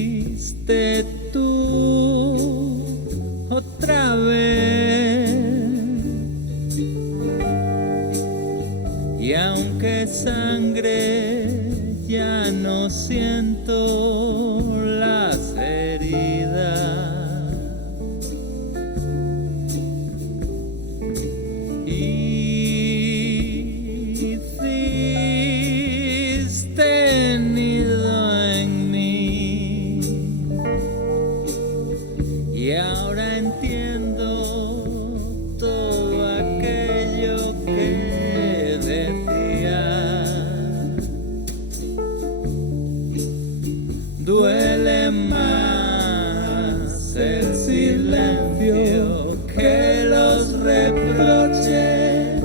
Fuiste tú otra vez, y aunque sangre ya no siento las heridas, hiciste nido en mí, y ahora entiendo todo aquello que decía. Duele más el silencio que los reproches.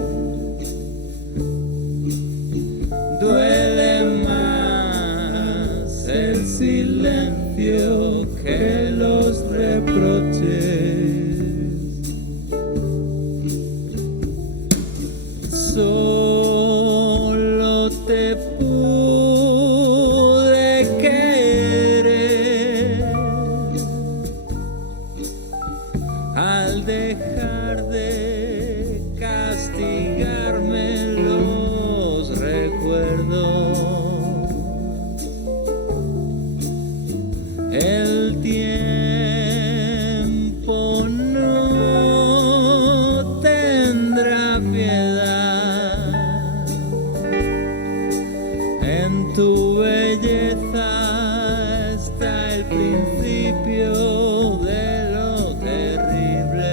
Duele más el silencio que los reproches. Solo te pude querer al dejar de castigarme los recuerdos. El tiempo no tendrá piedad. En tu belleza está el principio de lo terrible.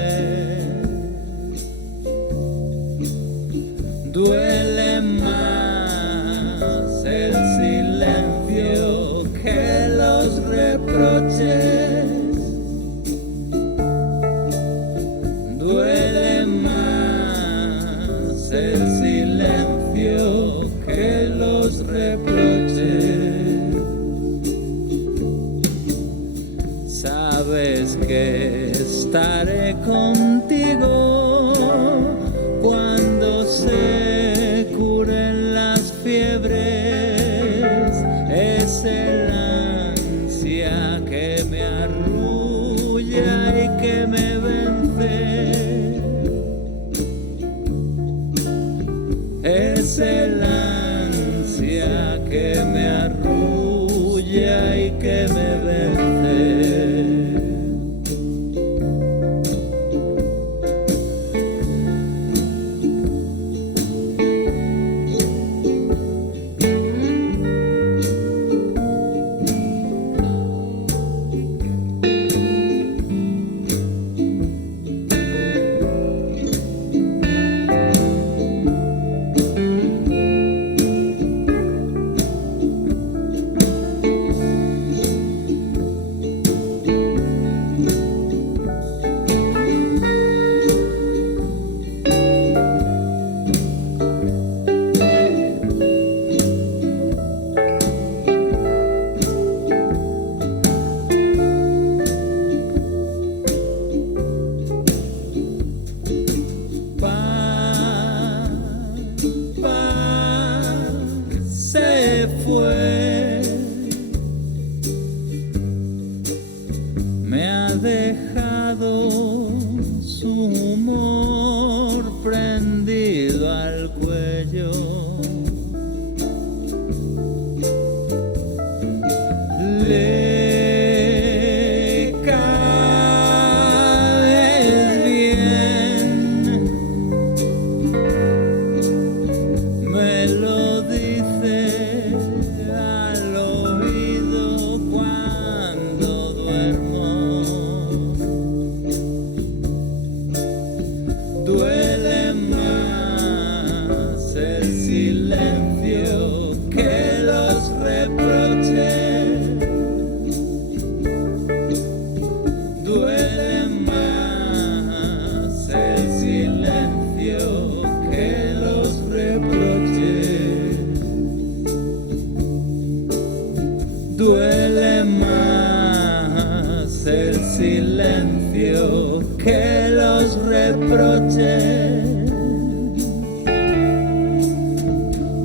reproches.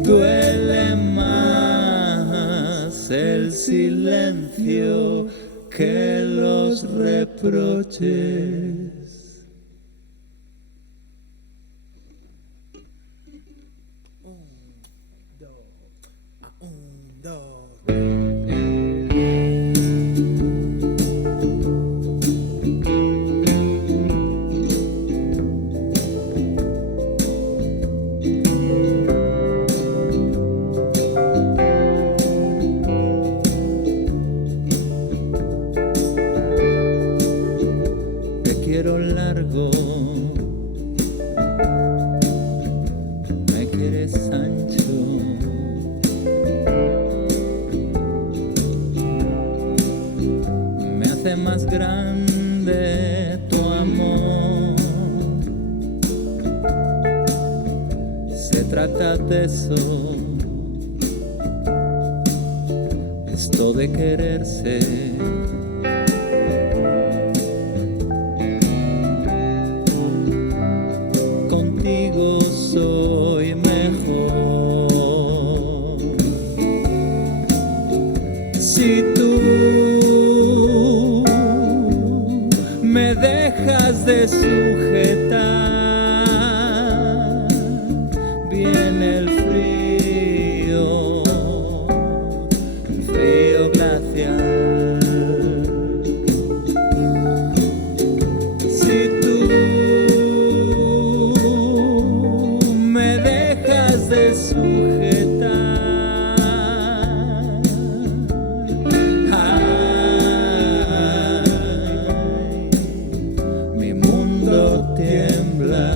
Duele más el silencio que los reproches. Largo, me quieres ancho, me hace más grande tu amor. Se trata de eso, esto de quererse. Soy mejor. Si tú me dejas de sujetar, viene el frío glacial. Si tú de sujetar, ay, mi mundo tiembla.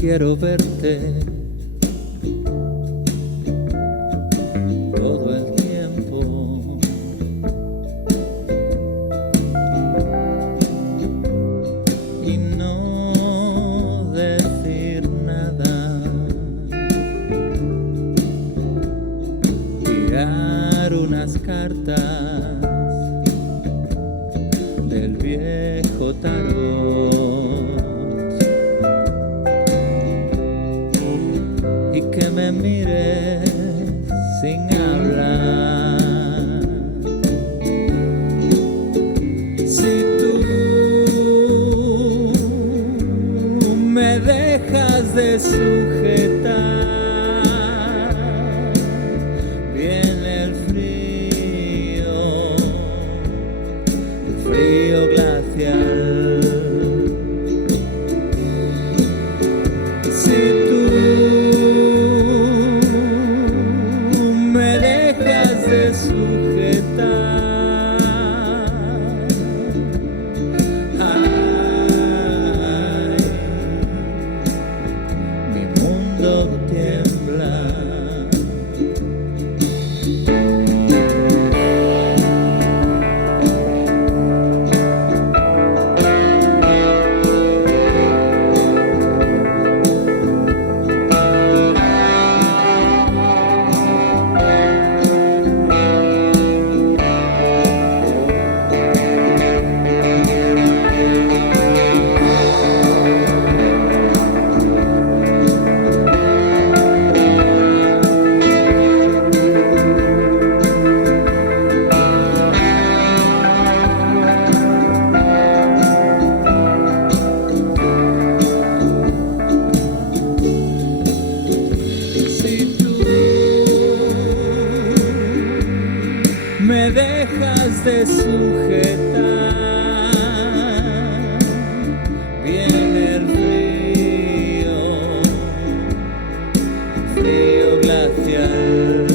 Quiero verte todo el tiempo, y no decir nada, tirar unas cartas del viejo tarot y que me mires sin hablar. Si tú me dejas de sujetar, viene el frío glacial. Si tú de sujetar, ay, mi mundo tiembla. Me dejas de sujetar, viene el frío glacial.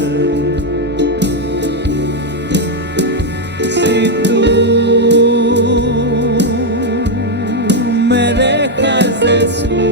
Si tú me dejas de sujetar,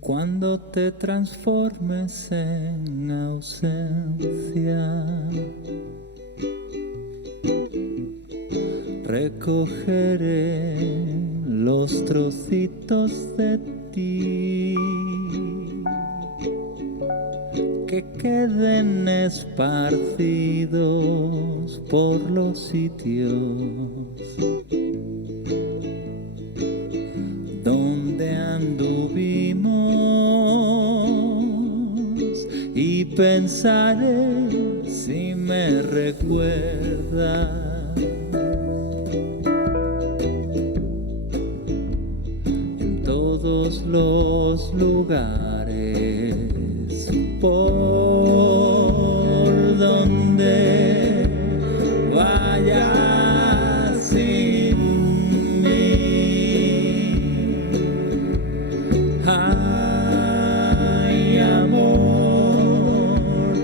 Cuando te transformes en ausencia, recogeré los trocitos de ti que queden esparcidos por los sitios donde anduvimos, y pensaré si me recuerdas en todos los lugares por donde vayas sin mí. Ay, amor,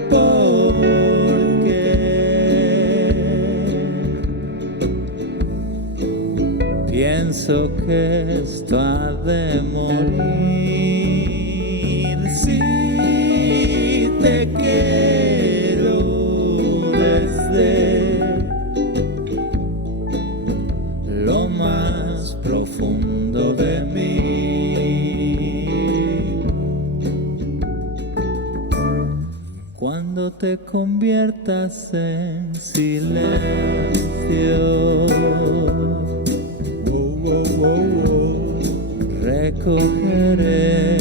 ¿por qué? Pienso que esto ha de morir. Si te quiero desde lo más profundo de mí. Cuando te conviertas en silencio, recogeré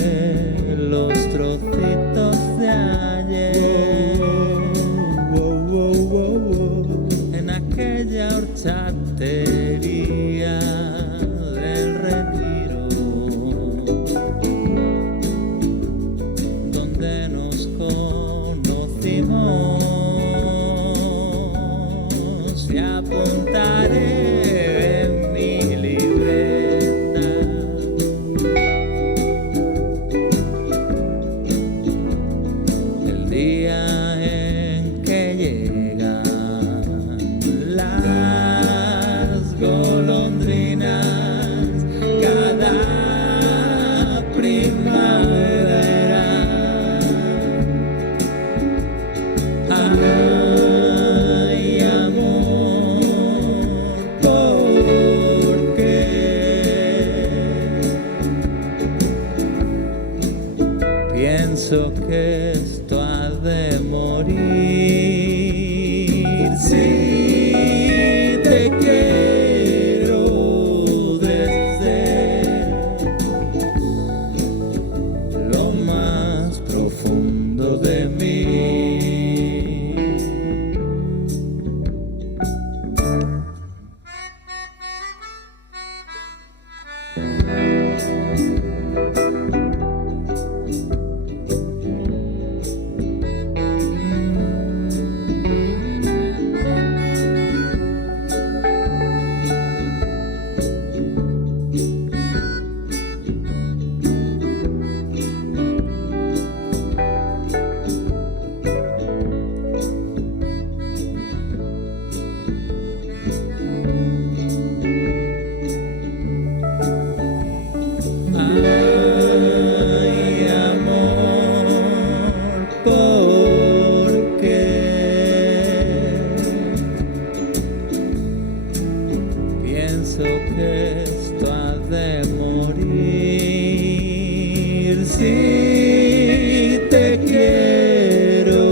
los trocitos de ayer en aquella horchatería del Retiro, donde nos conocimos, y apuntaré en mi libreta el día en que llegan las golondrinas cada primavera. Ay, amor, ¿por qué? Pienso que esto ha de morir. Si te quiero desde lo más profundo de mí. Ay, amor, ¿por qué? Pienso que esto ha de morir. Si te quiero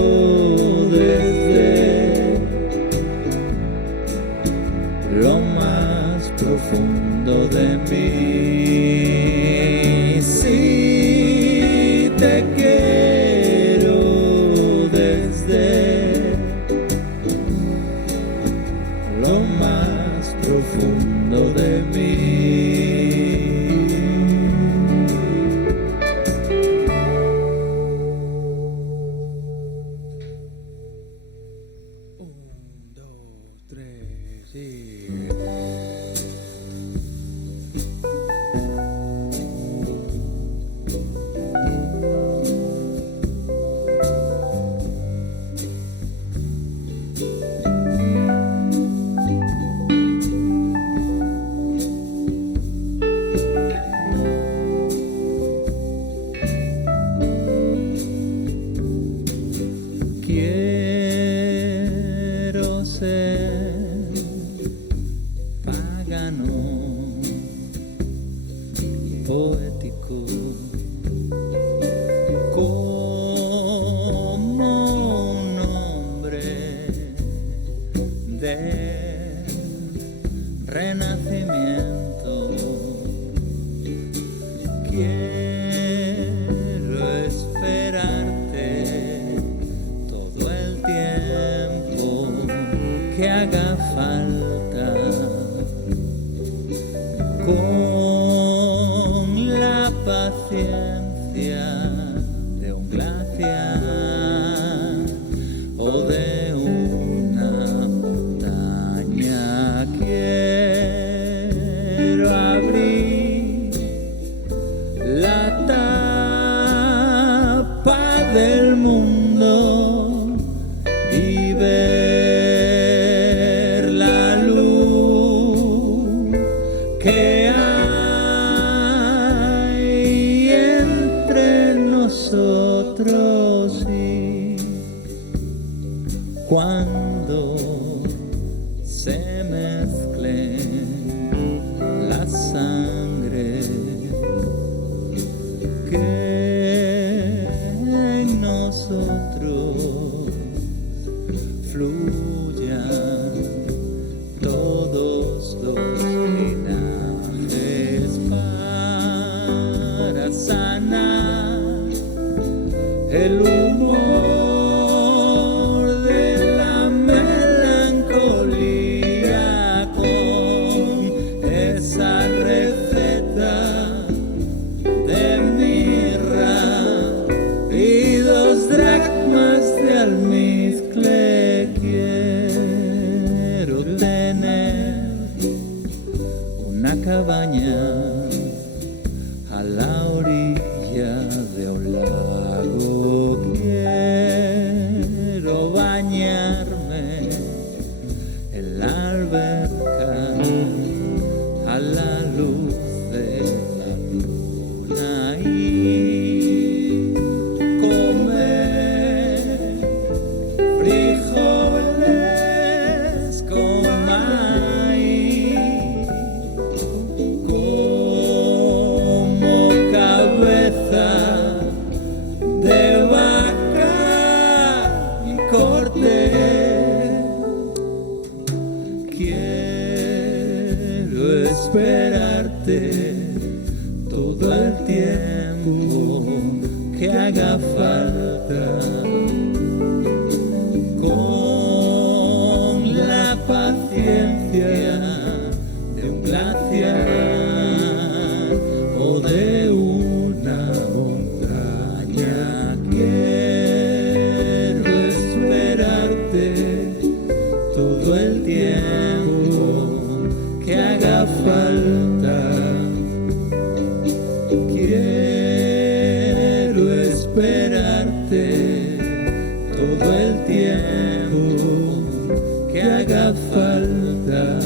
desde lo más profundo de mí. Si te quiero desde lo más profundo de mí. Un, dos, tres, y... del renacimiento. Quiero esperarte todo el tiempo que haga falta, con la paciencia de un glaciar o de una montaña. Quiero abrir la tapa del mundo y ver la luz que hay entre nosotros, y cuando se mezcle la sangre que en nosotros fluyan todos los linajes para sanar el humor de la melancolía, con esa receta de mirra y 2 dracmas de almizcle. Quiero tener una cabaña a la orilla de un lago. Quiero bañarme en la alberca a la luz de la luna y comer frijoles con maíz como cabeza de vaca en corte. Quiero esperarte todo el tiempo que haga falta, con la paciencia de un glaciar o de una montaña. Quiero esperarte todo el tiempo que haga falta. Quiero esperarte todo el tiempo que haga falta.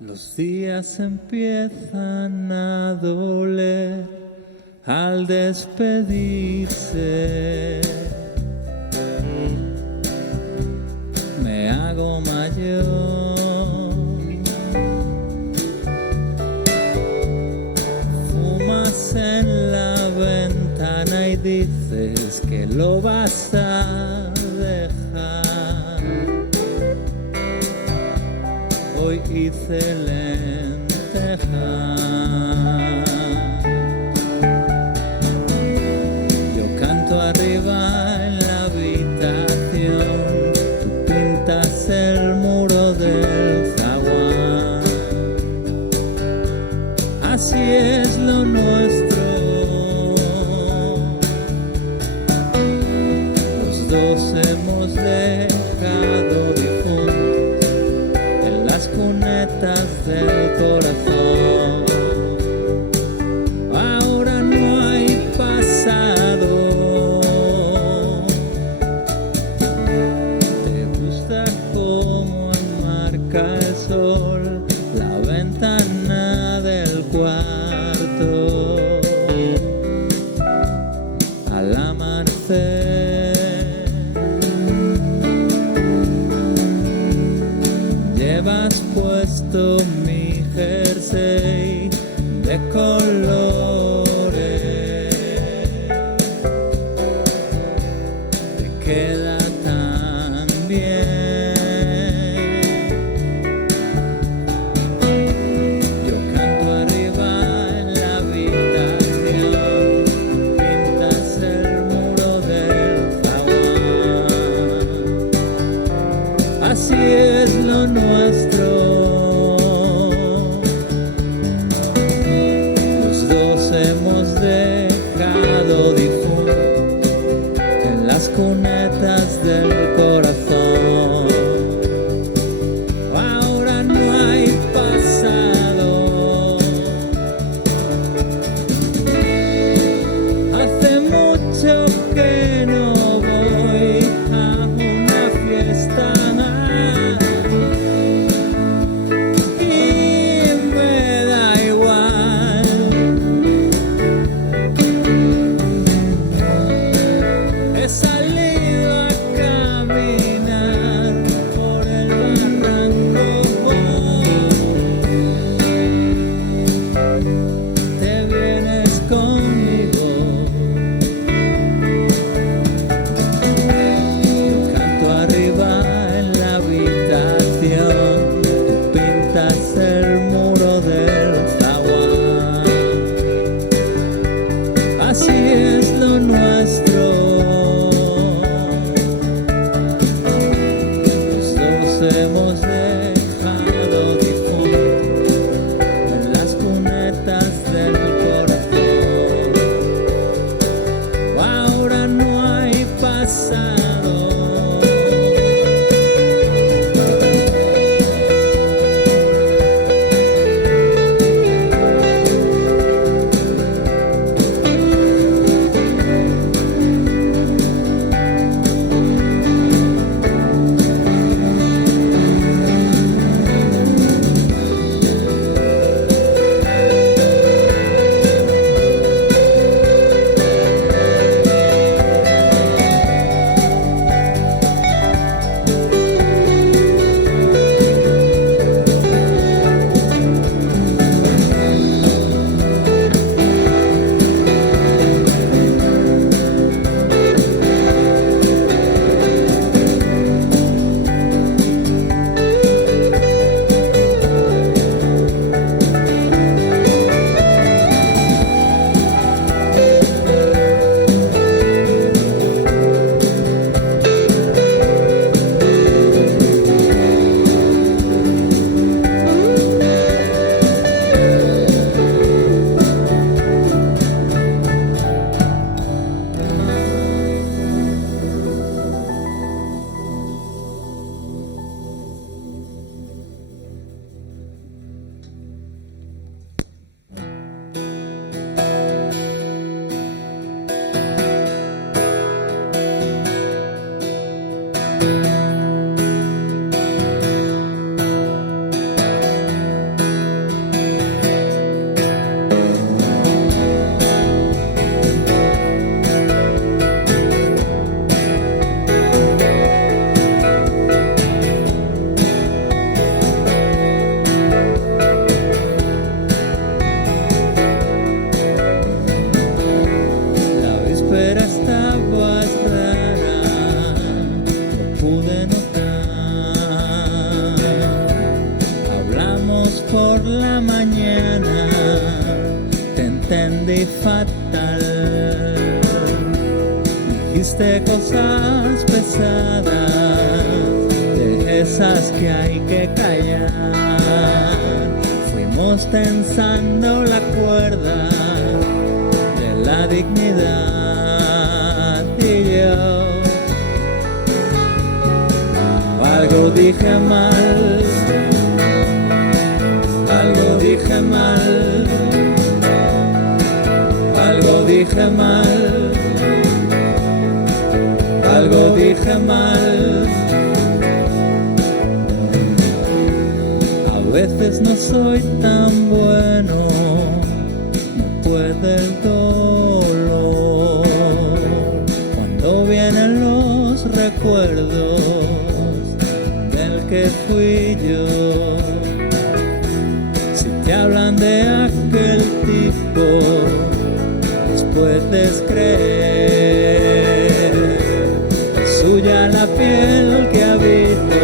Los días empiezan a doler al despedirse. Me hago mayor. Fumas en la ventana y dices que lo vas a dejar. Hoy hice lentejas. Yo canto arriba en la habitación, tú pintas el muro del zaguán. Así es lo nuestro. Los dos hemos dejado difuntos en las cunetas del corazón. Ahora no hay pasado. Te gusta cómo enmarca el sol la ventana del cuarto. Al amanecer llevas puesto mi jersey de colores. Te queda tan bien. Yo canto arriba en la habitación, pintas el muro del zaguán. Así es lo nuestro. Los dos hemos dejado difuntos en las cunetas del corazón. Ahora no hay pasado. Hace mucho que no voy a una fiesta. esta mañana te entendí fatal. Dijiste cosas pesadas, de esas que hay que callar. Fuimos tensando la cuerda de la dignidad y yo algo dije mal, algo dije mal, algo dije mal, algo dije mal. A veces no soy tan bueno, me puede el dolor cuando vienen los recuerdos del que fui yo. Si te hablan de aquel tipo, les puedes creer. Es suya la piel que habito,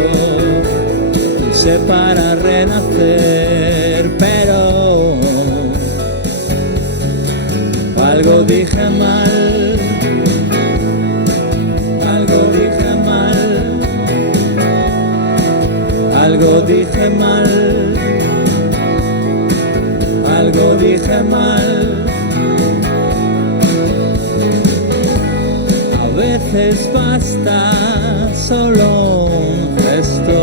dulce para renacer, pero algo dije mal, algo dije mal, algo dije mal, algo dije mal. A veces basta solo un gesto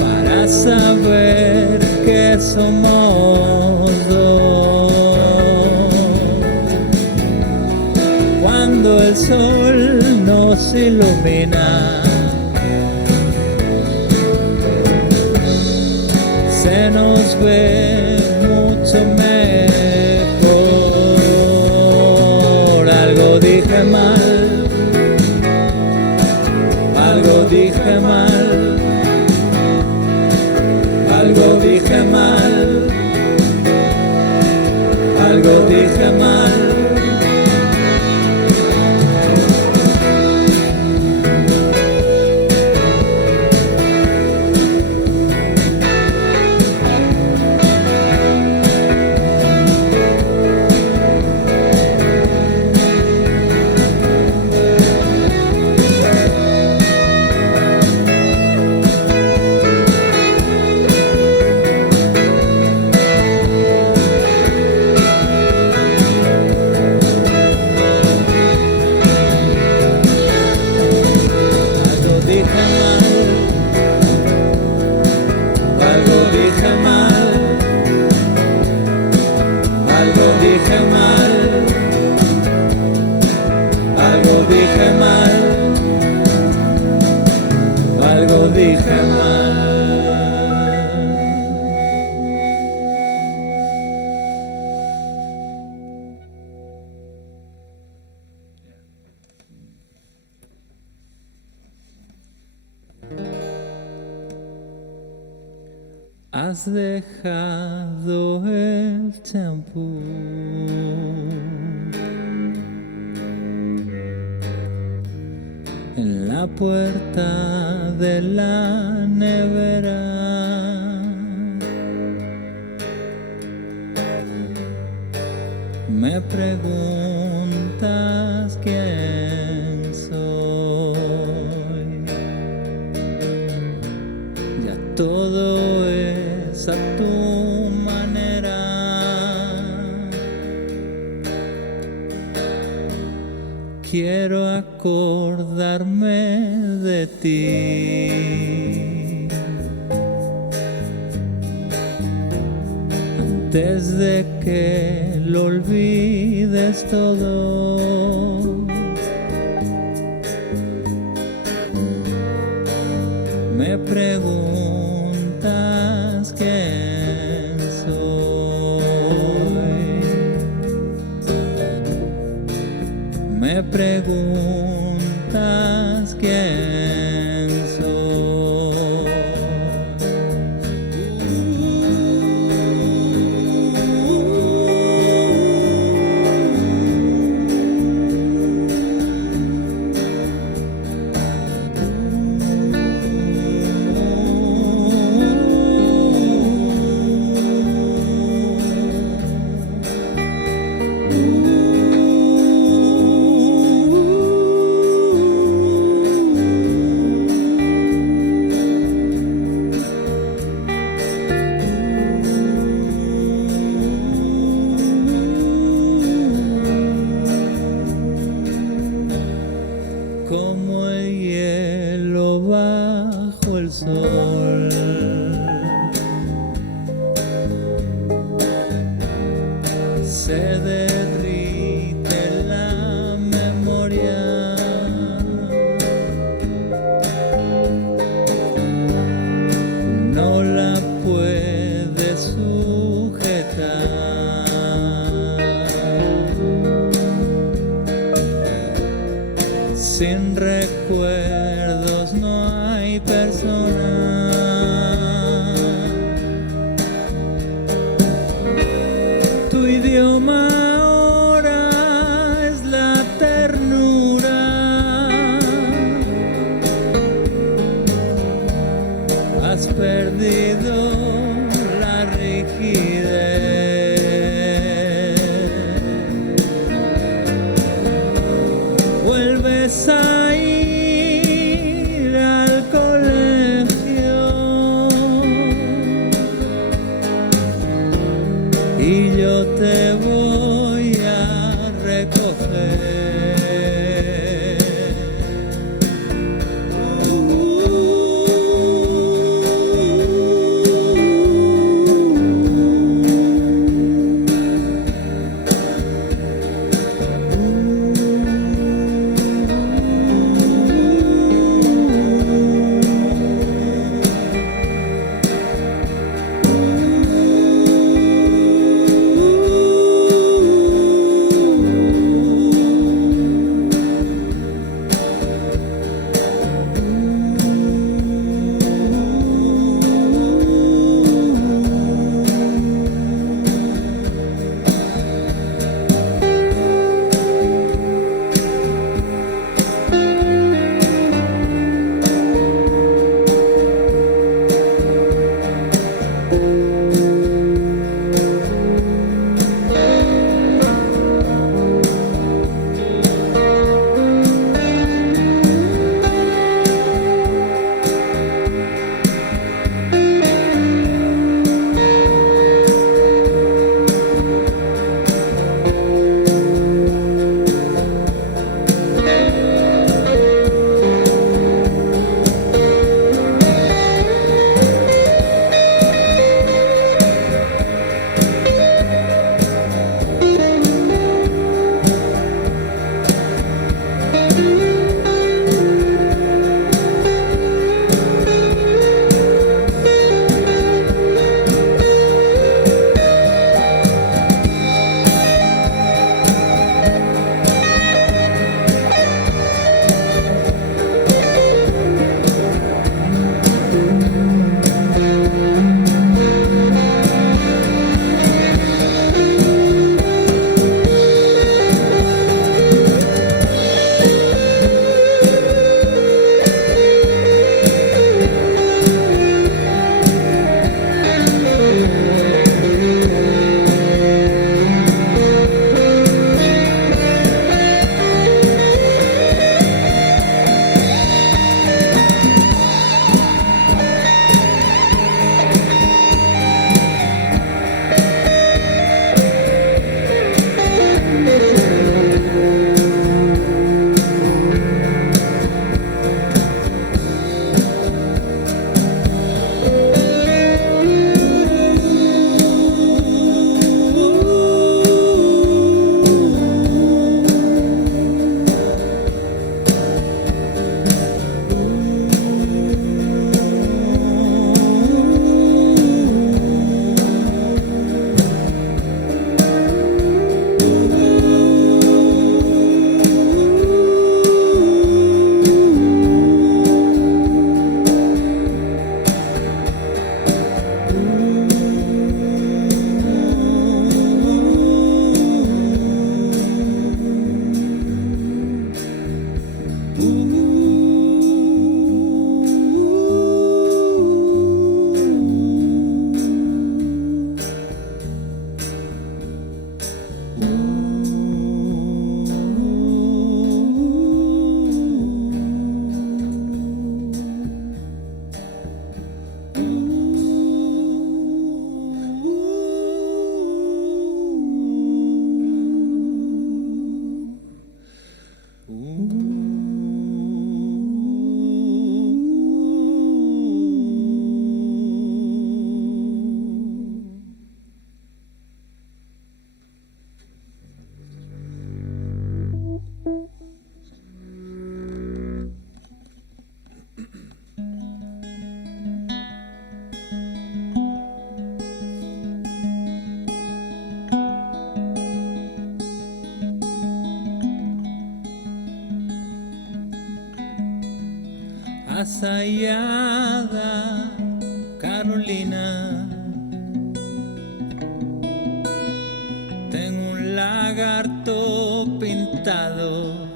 para saber que somos dos. Cuando el sol nos ilumina, se nos ve mucho mejor. Algo dije mal, algo dije mal, algo dije mal, algo dije mal. Has dejado el champú en la puerta de la nevera. Me preguntas quién soy. Ya todo es a tu manera. Quiero acordarme de ti. Antes de que lo olvides todo. Me preguntas quién soy. Me preguntas quién soy. como el hielo bajo el sol. Se derrite la memoria, no la puede sujetar. Sin recuerdos no hay persona. Tu idioma ahora es la ternura. Has perdido la rigidez. Vuelves a ir al colegio Asayada Carolina, tengo un lagarto pintado,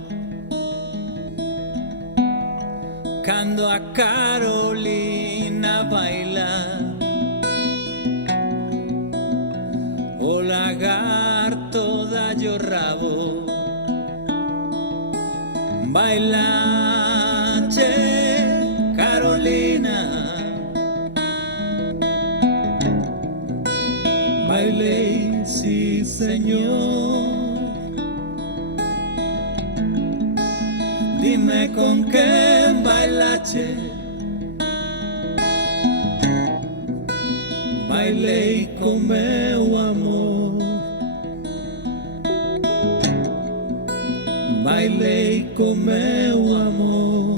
cando a Carolina baila, o lagarto da yo rabo, baila che Carolina, baile sí señor, dime con qué bailache, bailei com meu amor, bailei com meu amor.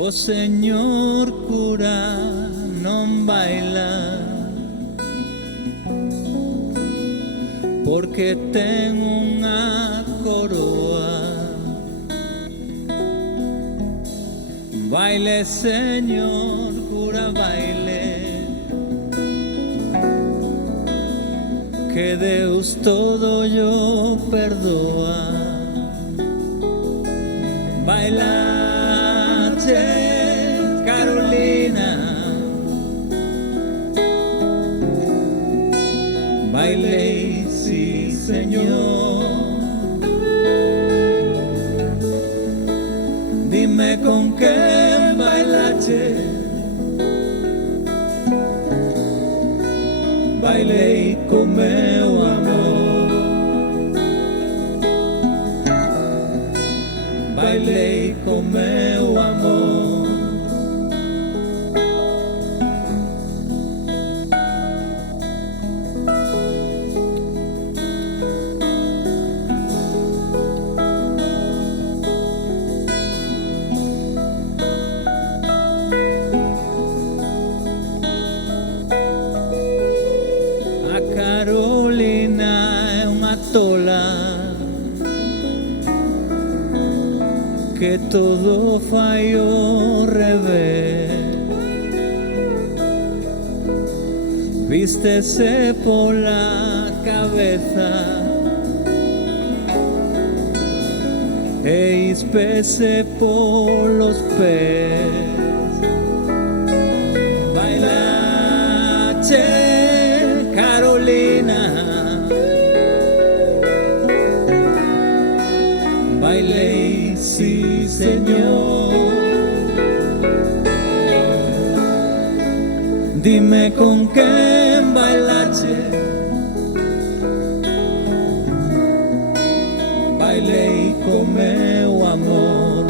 O señor cura non baila, porque ten unha coroa. Baile, señor cura, baile, que Deus todo yo perdoa. Baila che Carolina, baile sí señor, dime con qué bailache, bailei con meu amor, bailei con meu amor. A Carolina é unha tola que todo fai ao revés, vístese pola cabeza e ispese polos pés. Baila che Carolina, bailei sí señor, dime con qué bailache, bailei con meu amor,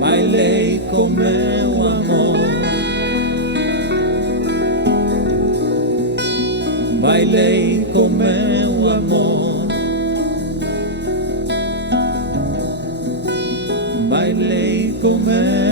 bailei con meu amor, bailei con meu amor, bailei con meu